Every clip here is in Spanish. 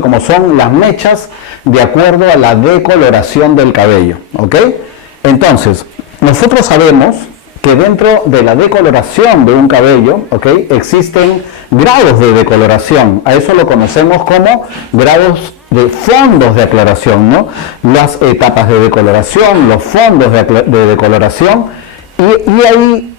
como son las mechas de acuerdo a la decoloración del cabello, ¿ok? Entonces, nosotros sabemos que dentro de la decoloración de un cabello, ¿ok?, existen grados de decoloración. A eso lo conocemos como grados de fondos de aclaración, ¿no? Las etapas de decoloración, los fondos de decoloración, y ahí,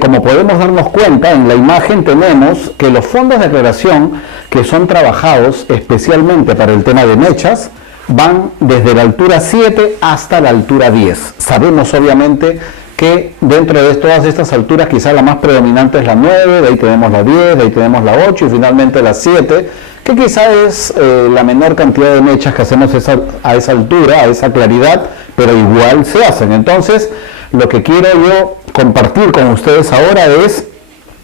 como podemos darnos cuenta, en la imagen tenemos que los fondos de aclaración que son trabajados especialmente para el tema de mechas van desde la altura 7 hasta la altura 10. Sabemos obviamente que dentro de todas estas alturas quizá la más predominante es la 9, de ahí tenemos la 10, de ahí tenemos la 8 y finalmente la 7, que quizá es la menor cantidad de mechas que hacemos a esa altura, a esa claridad, pero igual se hacen. Entonces, lo que quiero yo compartir con ustedes ahora es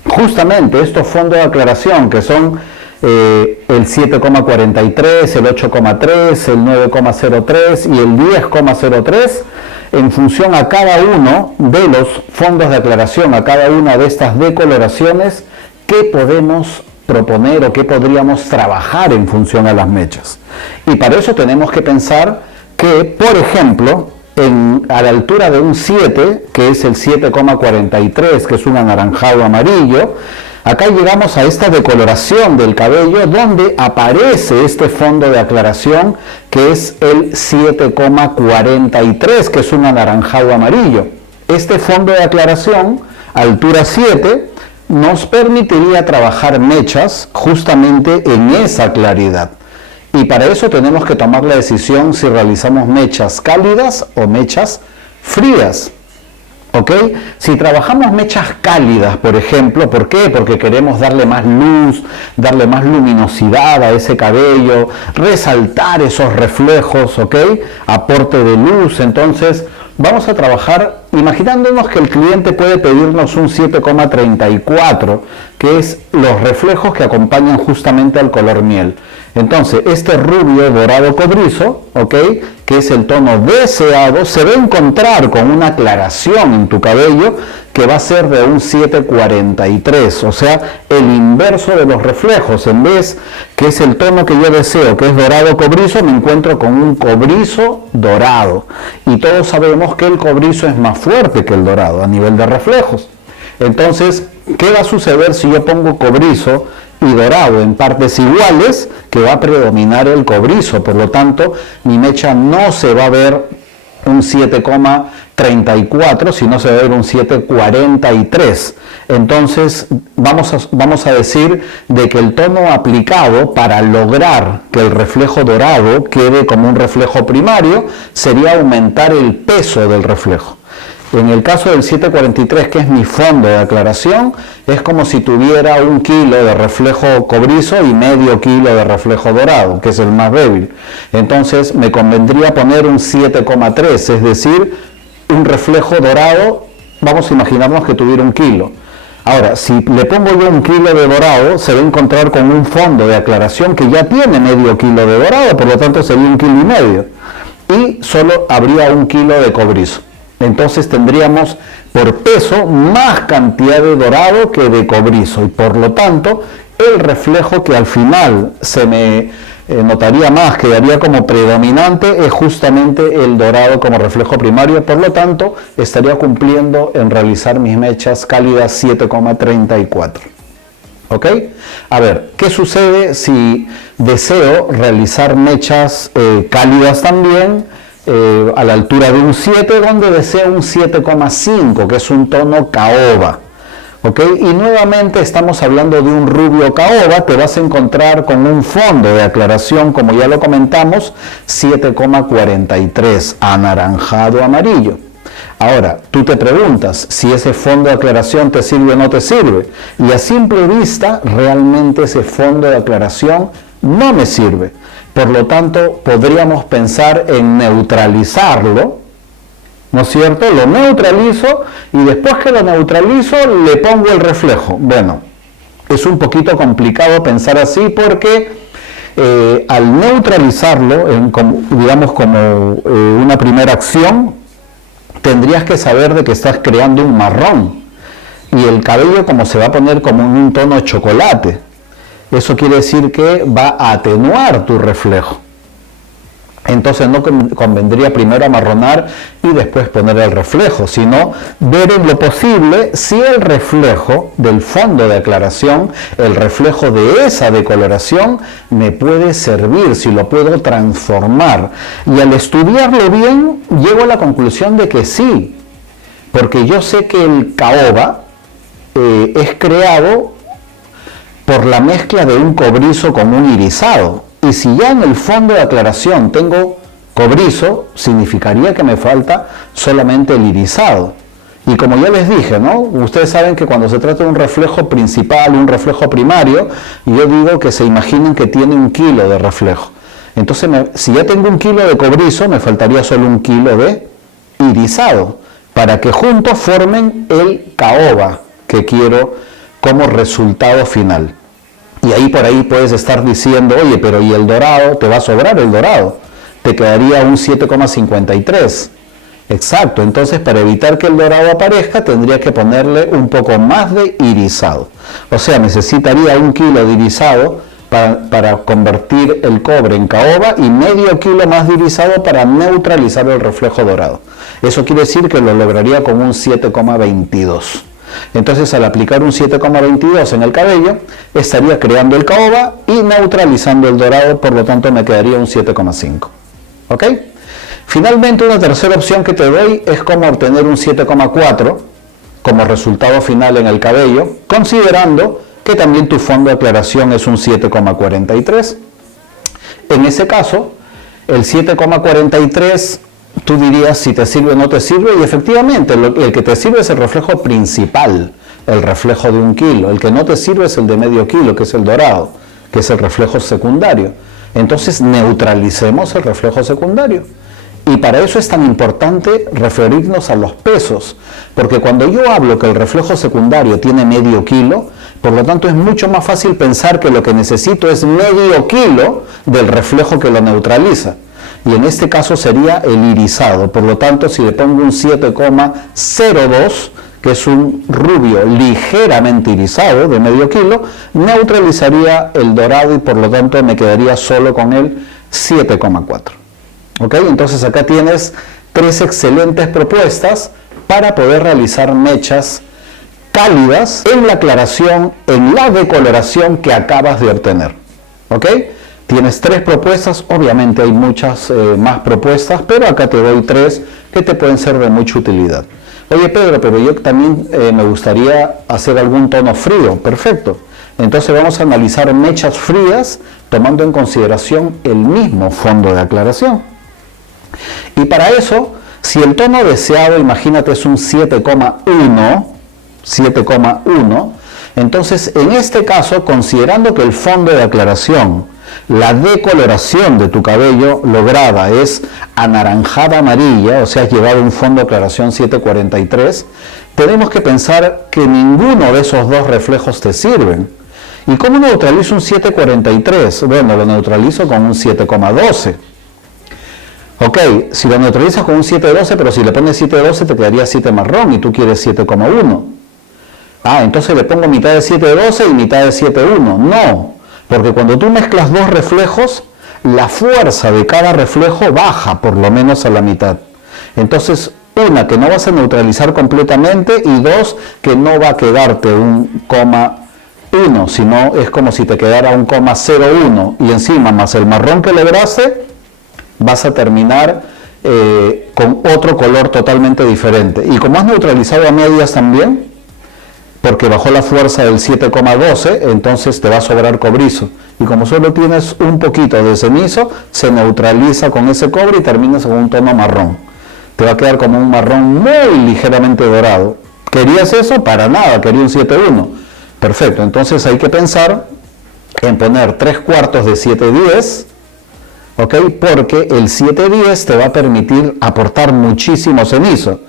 justamente estos fondos de aclaración que son el 7,43, el 8,3, el 9,03 y el 10,03, en función a cada uno de los fondos de aclaración, a cada una de estas decoloraciones, qué podemos proponer o qué podríamos trabajar en función a las mechas. Y para eso tenemos que pensar que, por ejemplo, a la altura de un 7, que es el 7,43, que es un anaranjado amarillo, acá llegamos a esta decoloración del cabello donde aparece este fondo de aclaración que es el 7,43, que es un anaranjado amarillo. Este fondo de aclaración, altura 7, nos permitiría trabajar mechas justamente en esa claridad. Y para eso tenemos que tomar la decisión si realizamos mechas cálidas o mechas frías. ¿Ok? Si trabajamos mechas cálidas, por ejemplo, ¿por qué? Porque queremos darle más luz, darle más luminosidad a ese cabello, resaltar esos reflejos, ¿ok? Aporte de luz. Entonces, vamos a trabajar imaginándonos que el cliente puede pedirnos un 7,34, que es los reflejos que acompañan justamente al color miel. Entonces, este rubio dorado cobrizo, ¿ok?, que es el tono deseado, se va a encontrar con una aclaración en tu cabello que va a ser de un 7,43, o sea, el inverso de los reflejos. En vez que es el tono que yo deseo, que es dorado cobrizo, me encuentro con un cobrizo dorado. Y todos sabemos que el cobrizo es más fuerte que el dorado a nivel de reflejos. Entonces, ¿qué va a suceder si yo pongo cobrizo y dorado en partes iguales? Que va a predominar el cobrizo, por lo tanto mi mecha no se va a ver un 7,34, sino se va a ver un 7,43. Entonces vamos a decir de que el tono aplicado para lograr que el reflejo dorado quede como un reflejo primario sería aumentar el peso del reflejo. En el caso del 7,43, que es mi fondo de aclaración, es como si tuviera 1 kilo de reflejo cobrizo y medio kilo de reflejo dorado, que es el más débil. Entonces me convendría poner un 7,3, es decir, un reflejo dorado, vamos a imaginarnos que tuviera 1 kilo. Ahora, si le pongo yo 1 kilo de dorado, se va a encontrar con un fondo de aclaración que ya tiene medio kilo de dorado, por lo tanto sería 1,5 kilos. Y solo habría 1 kilo de cobrizo. Entonces tendríamos por peso más cantidad de dorado que de cobrizo y por lo tanto el reflejo que al final se me notaría más, quedaría como predominante, es justamente el dorado como reflejo primario. Por lo tanto estaría cumpliendo en realizar mis mechas cálidas 7,34. ¿Ok? A ver, ¿qué sucede si deseo realizar mechas cálidas también? A la altura de un 7, donde deseo un 7,5, que es un tono caoba. ¿Ok? Y nuevamente estamos hablando de un rubio caoba, te vas a encontrar con un fondo de aclaración, como ya lo comentamos, 7,43, anaranjado amarillo. Ahora, tú te preguntas si ese fondo de aclaración te sirve o no te sirve. Y a simple vista, realmente ese fondo de aclaración no me sirve. Por lo tanto, podríamos pensar en neutralizarlo, ¿no es cierto? Lo neutralizo y después que lo neutralizo le pongo el reflejo. Bueno, es un poquito complicado pensar así porque al neutralizarlo, digamos como una primera acción, tendrías que saber de que estás creando un marrón y el cabello como se va a poner como en un tono de chocolate. eso quiere decir que va a atenuar tu reflejo. Entonces no convendría primero amarronar y después poner el reflejo, sino ver en lo posible si el reflejo del fondo de aclaración, el reflejo de esa decoloración, me puede servir, si lo puedo transformar. Y al estudiarlo bien, llego a la conclusión de que sí, porque yo sé que el caoba es creado por la mezcla de un cobrizo con un irisado. Y si ya en el fondo de aclaración tengo cobrizo, significaría que me falta solamente el irisado. Y como ya les dije, ¿no? Ustedes saben que cuando se trata de un reflejo principal, un reflejo primario, yo digo que se imaginen que tiene 1 kilo de reflejo. Entonces, si ya tengo 1 kilo de cobrizo, me faltaría solo 1 kilo de irisado, para que juntos formen el caoba que quiero como resultado final. Y ahí por ahí puedes estar diciendo, oye, pero ¿y el dorado? Te va a sobrar el dorado. Te quedaría un 7,53. Exacto, entonces para evitar que el dorado aparezca tendría que ponerle un poco más de irisado. O sea, necesitaría 1 kilo de irisado para convertir el cobre en caoba y medio kilo más de irisado para neutralizar el reflejo dorado. Eso quiere decir que lo lograría con un 7,22. Entonces, al aplicar un 7,22 en el cabello, estaría creando el caoba y neutralizando el dorado, por lo tanto me quedaría un 7,5. ¿Ok? Finalmente, una tercera opción que te doy es cómo obtener un 7,4 como resultado final en el cabello, considerando que también tu fondo de aclaración es un 7,43. En ese caso, el 7,43 tú dirías si te sirve o no te sirve, y efectivamente el que te sirve es el reflejo principal, el reflejo de 1 kilo. El que no te sirve es el de medio kilo, que es el dorado, que es el reflejo secundario. Entonces neutralicemos el reflejo secundario. Y para eso es tan importante referirnos a los pesos, porque cuando yo hablo que el reflejo secundario tiene medio kilo, por lo tanto es mucho más fácil pensar que lo que necesito es medio kilo del reflejo que lo neutraliza. Y en este caso sería el irisado. Por lo tanto, si le pongo un 7,02, que es un rubio ligeramente irisado de medio kilo, neutralizaría el dorado y por lo tanto me quedaría solo con el 7,4. ¿Ok? Entonces acá tienes 3 excelentes propuestas para poder realizar mechas cálidas en la aclaración, en la decoloración que acabas de obtener. ¿Ok? Tienes 3 propuestas, obviamente hay muchas más propuestas, pero acá te doy 3 que te pueden ser de mucha utilidad. Oye Pedro, pero yo también me gustaría hacer algún tono frío. Perfecto. Entonces vamos a analizar mechas frías tomando en consideración el mismo fondo de aclaración. Y para eso, si el tono deseado, imagínate, es un 7,1, entonces en este caso, considerando que el fondo de aclaración, la decoloración de tu cabello lograda es anaranjada amarilla, o sea, has llevado un fondo de aclaración 743, tenemos que pensar que ninguno de esos 2 reflejos te sirven. ¿Y cómo neutralizo un 743? Bueno, lo neutralizo con un 7,12. Ok, si lo neutralizas con un 7,12, pero si le pones 7,12 te quedaría 7 marrón y tú quieres 7,1. Ah, entonces le pongo mitad de 7,12 y mitad de 7,1. No. Porque cuando tú mezclas 2 reflejos, la fuerza de cada reflejo baja por lo menos a la mitad. Entonces, una, que no vas a neutralizar completamente, y 2, que no va a quedarte un 1, sino es como si te quedara un 0,01 y encima más el marrón que lograste, vas a terminar con otro color totalmente diferente. Y como has neutralizado a medias también, porque bajó la fuerza del 7,12, entonces te va a sobrar cobrizo. Y como solo tienes un poquito de cenizo, se neutraliza con ese cobre y terminas con un tono marrón. Te va a quedar como un marrón muy ligeramente dorado. ¿Querías eso? Para nada, quería un 7,1. Perfecto, entonces hay que pensar en poner 3/4 de 7,10, ¿ok? Porque el 7,10 te va a permitir aportar muchísimo cenizo.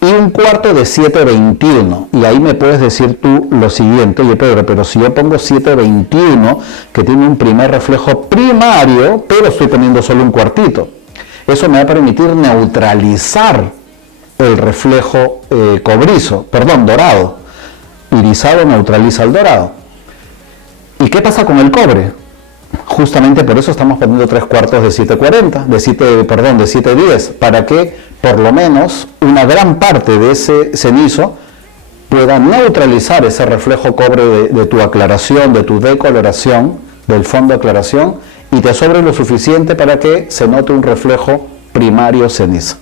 Y 1/4 de 7,21. Y ahí me puedes decir tú lo siguiente: oye Pedro, pero si yo pongo 7,21, que tiene un primer reflejo primario, pero estoy poniendo solo un cuartito, eso me va a permitir neutralizar el reflejo dorado. Irisado neutraliza el dorado. ¿Y qué pasa con el cobre? Justamente por eso estamos poniendo 3/4 de 740, de 710, para que por lo menos una gran parte de ese cenizo pueda neutralizar ese reflejo cobre de tu aclaración, de tu decoloración, del fondo de aclaración, y te sobre lo suficiente para que se note un reflejo primario ceniza.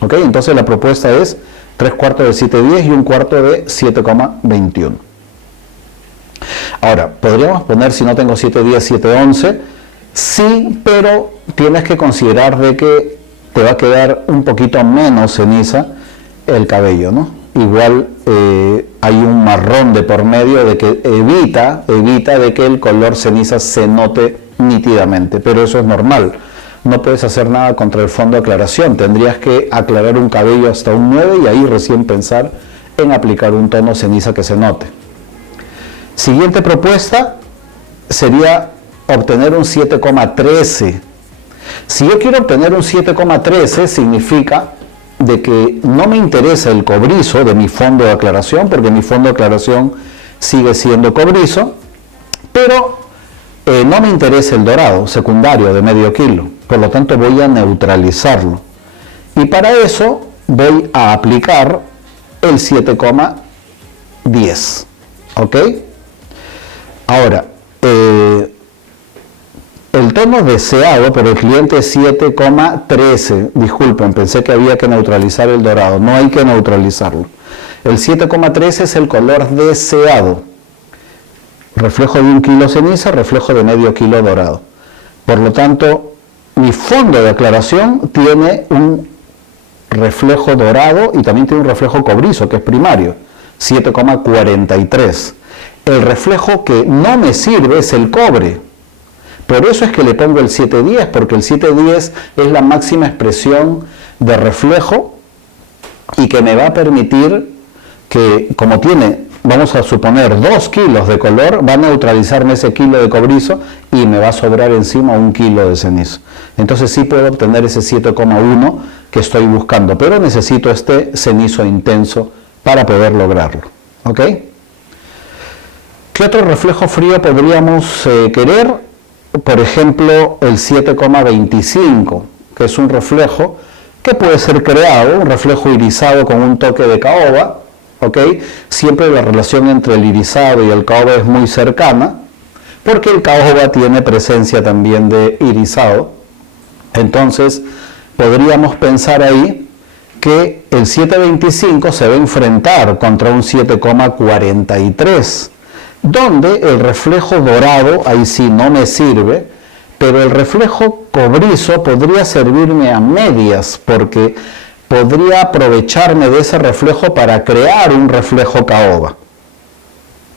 ¿Ok? Entonces la propuesta es 3/4 de 710 y 1/4 de 7,21. Ahora, podríamos poner, si no tengo 710, 711, sí, pero tienes que considerar de que te va a quedar un poquito menos ceniza el cabello, ¿no? Igual hay un marrón de por medio de que evita de que el color ceniza se note nítidamente, pero eso es normal. No puedes hacer nada contra el fondo de aclaración, tendrías que aclarar un cabello hasta un 9 y ahí recién pensar en aplicar un tono ceniza que se note. Siguiente propuesta sería obtener un 7,13. Si yo quiero obtener un 7,13 significa de que no me interesa el cobrizo de mi fondo de aclaración, porque mi fondo de aclaración sigue siendo cobrizo, pero no me interesa el dorado secundario de medio kilo, por lo tanto voy a neutralizarlo. Y para eso voy a aplicar el 7,10. ¿Ok? Ahora, el tono deseado por el cliente es 7,13. Disculpen, pensé que había que neutralizar el dorado. No hay que neutralizarlo. El 7,13 es el color deseado. Reflejo de 1 kilo ceniza, reflejo de medio kilo dorado. Por lo tanto, mi fondo de aclaración tiene un reflejo dorado y también tiene un reflejo cobrizo, que es primario, 7,43. El reflejo que no me sirve es el cobre. Por eso es que le pongo el 710, porque el 710 es la máxima expresión de reflejo y que me va a permitir que, como tiene, vamos a suponer, 2 kilos de color, va a neutralizarme ese kilo de cobrizo y me va a sobrar encima 1 kilo de cenizo. Entonces sí puedo obtener ese 7,1 que estoy buscando, pero necesito este cenizo intenso para poder lograrlo. ¿Ok? ¿Qué otro reflejo frío podríamos querer? Por ejemplo, el 7,25, que es un reflejo que puede ser creado, un reflejo irisado con un toque de caoba, ¿ok? Siempre la relación entre el irisado y el caoba es muy cercana, porque el caoba tiene presencia también de irisado. Entonces, podríamos pensar ahí que el 7,25 se va a enfrentar contra un 7,43, donde el reflejo dorado, ahí sí no me sirve, pero el reflejo cobrizo podría servirme a medias, porque podría aprovecharme de ese reflejo para crear un reflejo caoba.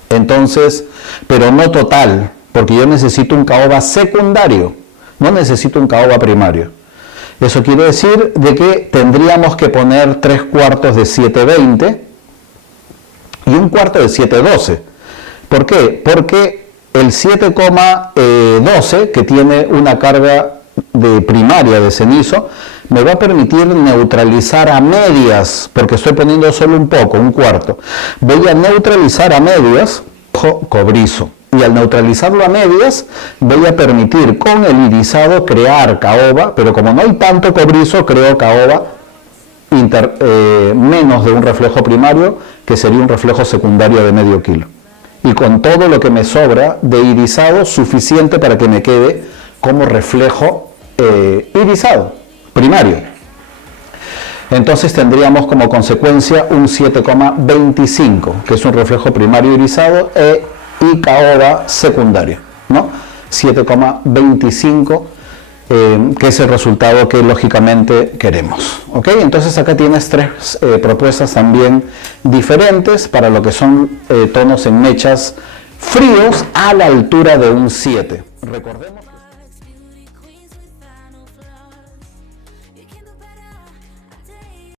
Entonces, pero no total, porque yo necesito un caoba secundario, no necesito un caoba primario. Eso quiere decir de que tendríamos que poner 3/4 de 720 y 1/4 de 712. ¿Por qué? Porque el 7,12, que tiene una carga de primaria de cenizo, me va a permitir neutralizar a medias, porque estoy poniendo solo un poco, 1/4. Voy a neutralizar a medias cobrizo. Y al neutralizarlo a medias, voy a permitir con el irisado crear caoba, pero como no hay tanto cobrizo, creo caoba menos de un reflejo primario, que sería un reflejo secundario de medio kilo. Y con todo lo que me sobra de irisado, suficiente para que me quede como reflejo irisado, primario. Entonces tendríamos como consecuencia un 7,25, que es un reflejo primario irisado y caoba secundario, ¿no? 7,25, que es el resultado que lógicamente queremos. ¿Ok? Entonces acá tienes 3 propuestas también diferentes para lo que son tonos en mechas fríos a la altura de un 7. Recordemos